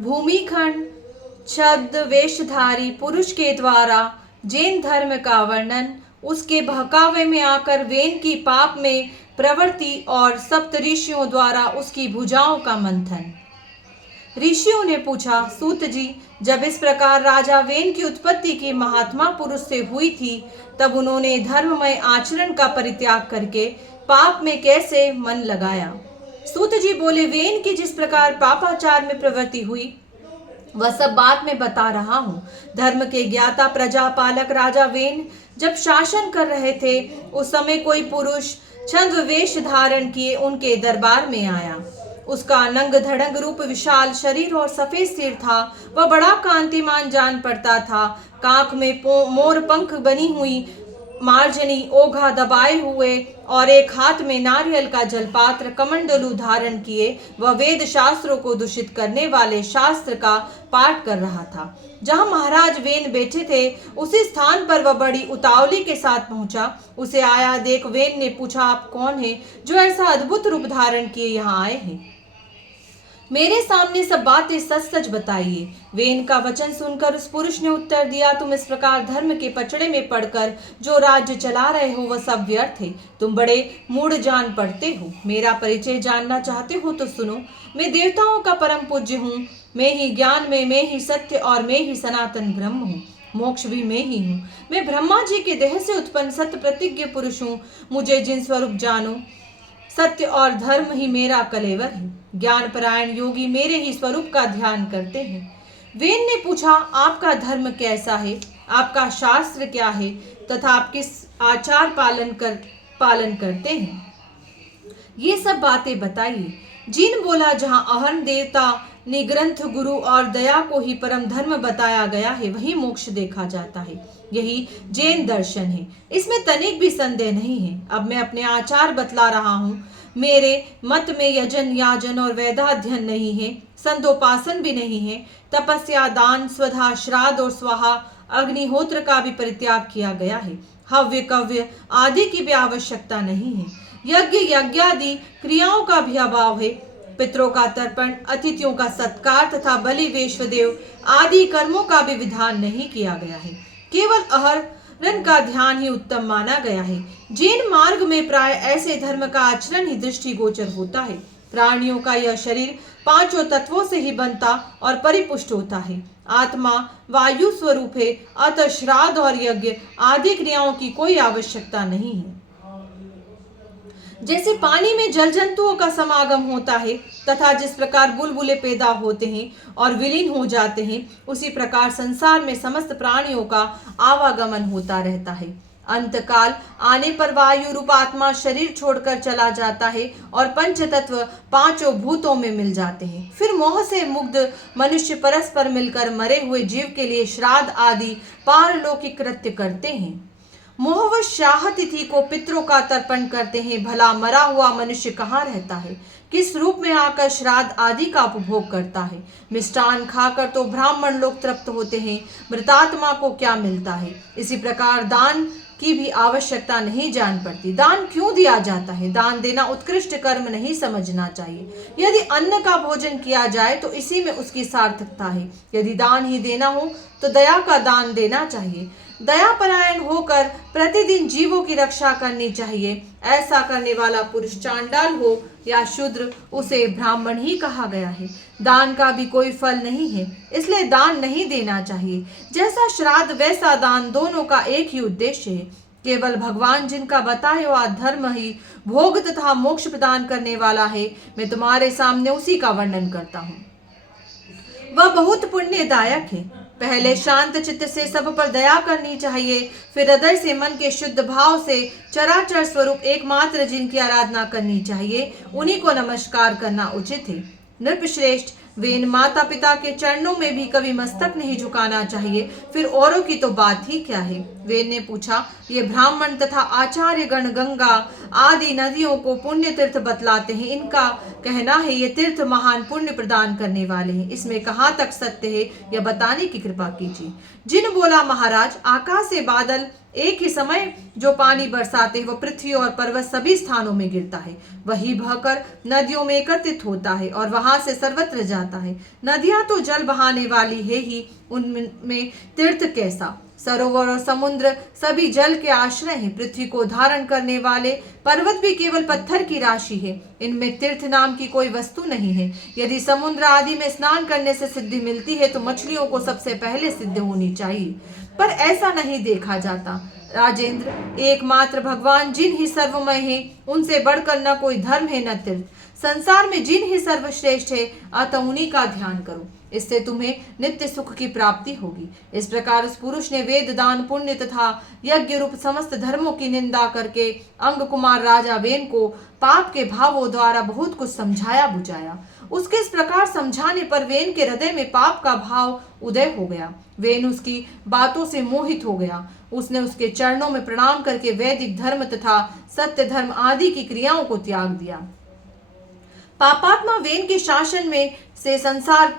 भूमिखंड छद्म वेशधारी पुरुष के द्वारा जैन धर्म का वर्णन, उसके बहकावे में आकर वेन की पाप में प्रवृत्ति और सप्तऋषियों द्वारा उसकी भुजाओं का मंथन। ऋषियों ने पूछा, सूत जी, जब इस प्रकार राजा वेन की उत्पत्ति की महात्मा पुरुष से हुई थी, तब उन्होंने धर्ममय आचरण का परित्याग करके पाप में कैसे मन लगाया? सूत जी बोले, वेन की जिस प्रकार पापाचार में प्रवृत्ति हुई वह सब बात मैं बता रहा हूँ। धर्म के ज्ञाता प्रजा पालक राजा वेन जब शासन कर रहे थे, उस समय कोई पुरुष छद्म वेश धारण किए उनके दरबार में आया। उसका नंग धड़ंग रूप, विशाल शरीर और सफेद सिर था। वह बड़ा कांतिमान जान पड़ता था। कांख में मोर पंख बनी हुई मार्जनी ओघा दबाए हुए और एक हाथ में नारियल का जलपात्र कमंडलू धारण किए वह वेद शास्त्रों को दूषित करने वाले शास्त्र का पाठ कर रहा था। जहां महाराज वेन बैठे थे, उसी स्थान पर वह बड़ी उतावली के साथ पहुंचा। उसे आया देख वेन ने पूछा, आप कौन हैं जो ऐसा अद्भुत रूप धारण किए यहाँ आए हैं? मेरे सामने सब बातें सच सच बताइए। वेन का वचन सुनकर उस पुरुष ने उत्तर दिया, तुम इस प्रकार धर्म के पचड़े में पड़कर जो राज्य चला रहे हो वह सब व्यर्थ है। तुम बड़े मूढ़ जान पड़ते हो। मेरा परिचय जानना चाहते हो तो सुनो। मैं देवताओं का परम पूज्य हूँ। मैं ही ज्ञान में, मैं ही सत्य और मैं ही सनातन ब्रह्म हूँ। मोक्ष भी मैं ही हूँ। मैं ब्रह्मा जी के देह से उत्पन्न सत्य प्रतिज्ञ पुरुष हूँ। मुझे जिन स्वरूप जानो, सत्य और धर्म ही मेरा कलेवर है। ज्ञान परायण योगी मेरे ही स्वरूप का ध्यान करते हैं। वेन ने पूछा, आपका धर्म कैसा है? आपका शास्त्र क्या है तथा आप किस आचार पालन करते हैं? ये सब बातें बताइए। जिन बोला, जहाँ अहर्न देवता निग्रंथ गुरु और दया को ही परम धर्म बताया गया है, वही मोक्ष देखा जाता है। यही जैन दर्शन है, इसमें तनिक भी संदेह नहीं है। अब मैं अपने आचार बतला रहा हूँ। मेरे मत में यजन, याजन और वेदाध्ययन नहीं है, संतोपासन भी नहीं है। तपस्या, दान, स्वधा, श्राद्ध और स्वाहा अग्निहोत्र का भी परित्याग किया गया है। हव्य, कव्य आदि की भी आवश्यकता नहीं है। यज्ञ, यज्ञादि क्रियाओं का भी अभाव है। पितरों का तर्पण, अतिथियों का सत्कार तथा बलि, वैश्वदेव आदि कर्मों का भी विधान नहीं किया गया है। केवल अहरण का ध्यान ही उत्तम माना गया है। जैन मार्ग में प्राय ऐसे धर्म का आचरण ही दृष्टिगोचर होता है। प्राणियों का यह शरीर पांचों तत्वों से ही बनता और परिपुष्ट होता है। आत्मा वायु स्वरूप है, अतः श्राद्ध और यज्ञ आदि क्रियाओं की कोई आवश्यकता नहीं है। जैसे पानी में जल जंतुओं का समागम होता है तथा जिस प्रकार बुलबुले पैदा होते हैं और विलीन हो जाते हैं, उसी प्रकार संसार में समस्त प्राणियों का आवागमन होता रहता है। अंतकाल आने पर वायु रूप आत्मा शरीर छोड़कर चला जाता है और पंच तत्व पांचों भूतों में मिल जाते हैं। फिर मोह से मुग्ध मनुष्य परस्पर मिलकर मरे हुए जीव के लिए श्राद्ध आदि पारलौकिक कृत्य करते हैं। मोहवश शाह तिथि को पितरों का तर्पण करते हैं। भला मरा हुआ मनुष्य कहाँ रहता है? किस रूप में आकर श्राद्ध आदि का उपभोग करता है? मिष्टान खाकर तो ब्राह्मण लोग तृप्त होते हैं, मृतात्मा को क्या मिलता है? इसी प्रकार दान की भी आवश्यकता नहीं जान पड़ती। दान क्यों दिया जाता है? दान देना उत्कृष्ट कर्म नहीं समझना चाहिए। यदि अन्न का भोजन किया जाए तो इसी में उसकी सार्थकता है। यदि दान ही देना हो तो दया का दान देना चाहिए। दया परायण होकर प्रतिदिन जीवों की रक्षा करनी चाहिए। ऐसा करने वाला पुरुष चांडाल हो या शूद्र, उसे ब्राह्मण ही कहा गया है। दान का भी कोई फल नहीं है, इसलिए दान नहीं देना चाहिए। जैसा श्राद्ध वैसा दान, दोनों का एक ही उद्देश्य है। केवल भगवान जिनका बताया हुआ धर्म ही भोग तथा मोक्ष प्रदान करने वाला है, मैं तुम्हारे सामने उसी का वर्णन करता हूँ। वह बहुत पुण्यदायक है। पहले शांत चित्त से सब पर दया करनी चाहिए, फिर हृदय से मन के शुद्ध भाव से चराचर स्वरूप एकमात्र जिनकी आराधना करनी चाहिए, उन्हीं को नमस्कार करना उचित है। नृपश्रेष्ठ, वेन माता पिता के चरणों में भी कभी मस्तक नहीं झुकाना चाहिए, फिर औरों की तो बात ही क्या है। वेन ने पूछा, ये ब्राह्मण तथा आचार्य गण गंगा आदि नदियों को पुण्य तीर्थ बतलाते हैं। इनका कहना है ये तीर्थ महान पुण्य प्रदान करने वाले हैं। इसमें कहाँ तक सत्य है यह बताने की कृपा कीजिए। जिन बोला, महाराज, आकाश से बादल एक ही समय जो पानी बरसाते हैं वह पृथ्वी और पर्वत सभी स्थानों में गिरता है। वही बहकर नदियों में एकत्रित होता है और वहां से सर्वत्र जाता है। जाता है। नदियां तो जल बहाने वाली है ही, उनमें तीर्थ कैसा। सरोवर और समुद्र सभी जल के आश्रय हैं। पृथ्वी को धारण करने वाले पर्वत भी केवल पत्थर की राशि है। इनमें तीर्थ नाम की कोई वस्तु नहीं है। यदि समुद्र आदि में स्नान करने से सिद्धि मिलती है तो मछलियों को सबसे पहले सिद्ध होनी चाहिए, पर ऐसा नहीं देखा जाता। राजेंद्र, एकमात्र भगवान जिन ही सर्वमय है, उनसे बढ़कर न कोई धर्म है न तीर्थ। संसार में जिन ही सर्वश्रेष्ठ है, अतः उन्हीं का ध्यान करो, इससे तुम्हें नित्य सुख की प्राप्ति होगी। इस प्रकार उस पुरुष ने वेद, दान, पुण्य तथा यज्ञ रूप समस्त धर्मों की निंदा करके अंग कुमार राजा वेन को पाप के भावों द्वारा बहुत कुछ समझाया बुझाया। उसके इस प्रकार समझाने पर वेन के हृदय में पाप का भाव उदय हो गया। वेन उसकी बातों से मोहित हो गया। उसने उसके चरणों में प्रणाम करके वैदिक धर्म तथा सत्य धर्म आदि की क्रियाओं को त्याग दिया। पापात्मा वेन के शासन में से संसार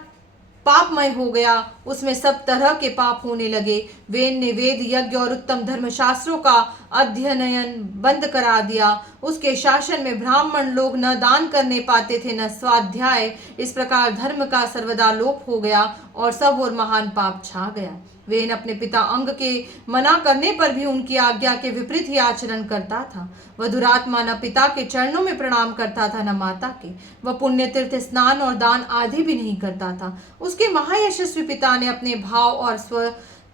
पापमय हो गया। उसमें सब तरह के पाप होने लगे। वेन ने वेद, यज्ञ और उत्तम धर्म शास्त्रों का अध्ययन बंद करा दिया। उसके शासन में ब्राह्मण लोग न दान करने पाते थे न स्वाध्याय। इस प्रकार धर्म का सर्वदा लोप हो गया और सब और महान पाप छा गया। वेन अपने पिता अंग के मना करने पर भी उनकी आज्ञा के विपरीत ही आचरण करता था। वह दुरात्मा न पिता के चरणों में प्रणाम करता था न माता के। वह पुण्य तीर्थ, स्नान और दान आदि भी नहीं करता था। उसके महायशस्वी पिता ने अपने भाव और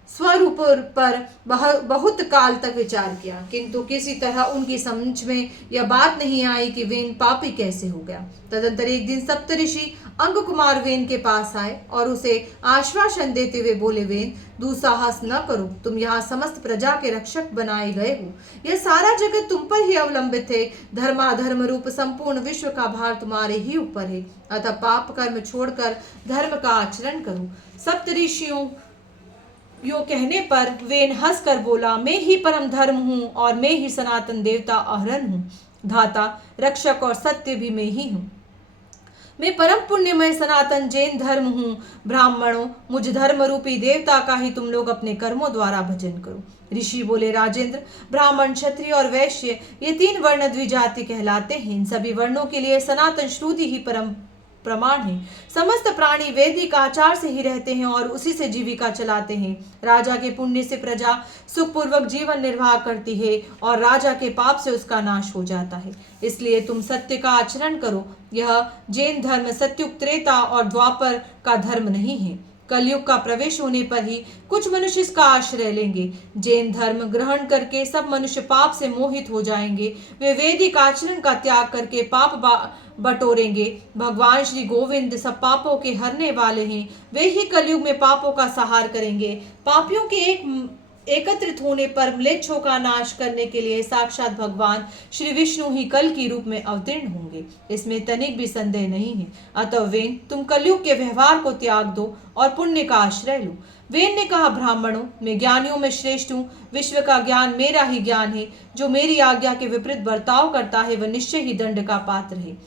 स्वरूप पर बहुत काल तक विचार किया, किंतु किसी तरह उनकी समझ में यह बात नहीं आई कि वेन पापी कैसे हो गया। तदंतर एक दिन सप्तऋषि अंग कुमार वेन के पास आए और उसे आश्वासन देते हुए बोले, वेन, दुस्साहस न करो, तुम यहाँ समस्त प्रजा के रक्षक बनाए गए हो। यह सारा जगत तुम पर ही अवलंबित है। धर्माधर्म रूप संपूर्ण विश्व का भार तुम्हारे ही ऊपर है। अतः पाप कर्म छोड़कर धर्म का आचरण करो। सप्तऋषियों यो कहने पर वेन हंसकर बोला, मैं ही परम धर्म हूँ और मैं ही सनातन देवता अहरन हूँ। धाता, रक्षक और सत्य भी मैं ही हूँ। मैं परम पुण्यमय सनातन जैन धर्म हूँ। ब्राह्मणों, मुझ धर्म रूपी देवता का ही तुम लोग अपने कर्मों द्वारा भजन करो। ऋषि बोले, राजेंद्र, ब्राह्मण, क्षत्रिय और वैश्य ये 3 वर्ण द्विजाति कहलाते हैं। इन सभी वर्णों के लिए सनातन श्रुति ही परम प्रमाण है। समस्त प्राणी वैदिक आचार से ही रहते हैं और उसी से जीविका चलाते हैं। राजा के पुण्य से प्रजा सुखपूर्वक जीवन निर्वाह करती है और राजा के पाप से उसका नाश हो जाता है। इसलिए तुम सत्य का आचरण करो। यह जैन धर्म सत्युग, त्रेता और द्वापर का धर्म नहीं है। कलयुग का प्रवेश होने पर ही कुछ मनुष्य इसका आश्रय लेंगे। जैन धर्म ग्रहण करके सब मनुष्य पाप से मोहित हो जाएंगे। वे वैदिक आचरण का त्याग करके पाप बटोरेंगे। भगवान श्री गोविंद सब पापों के हरने वाले हैं। वे ही कलयुग में पापों का संहार करेंगे। पापियों के एकत्रित होने पर म्लेच्छों का नाश करने के लिए साक्षात भगवान श्री विष्णु ही कल की रूप में अवतीर्ण होंगे। इसमें तनिक भी संदेह नहीं है। अतः वेन, तुम कलयुग के व्यवहार को त्याग दो और पुण्य का आश्रय लो। वेन ने कहा, ब्राह्मणों, मैं ज्ञानियों में श्रेष्ठ हूँ। विश्व का ज्ञान मेरा ही ज्ञान है। जो मेरी आज्ञा के विपरीत बर्ताव करता है वह निश्चय ही दंड का पात्र है।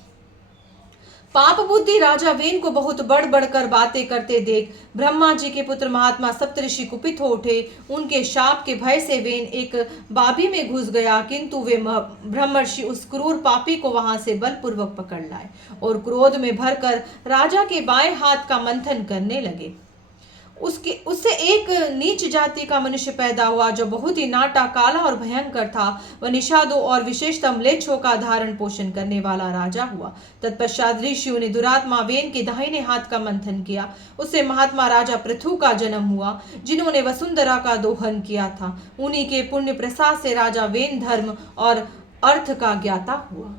पाप बुद्धि राजा वेन को बहुत बढ़ बढ़कर बातें करते देख ब्रह्मा जी के पुत्र महात्मा सप्तऋषि कुपित हो उठे। उनके शाप के भय से वेन एक बाबी में घुस गया, किंतु वे ब्रह्मर्षि उस क्रूर पापी को वहां से बलपूर्वक पकड़ लाए और क्रोध में भरकर राजा के बाएं हाथ का मंथन करने लगे। उससे एक नीच जाति का मनुष्य पैदा हुआ जो बहुत ही नाटा, काला और भयंकर था। वह निषादों और विशेषतः म्लेच्छों का धारण पोषण करने वाला राजा हुआ। तत्पश्चात ऋषियों ने दुरात्मा वेन के दाहिने हाथ का मंथन किया। उससे महात्मा राजा पृथु का जन्म हुआ, जिन्होंने वसुंधरा का दोहन किया था। उन्हीं के पुण्य प्रसाद से राजा वेन धर्म और अर्थ का ज्ञाता हुआ।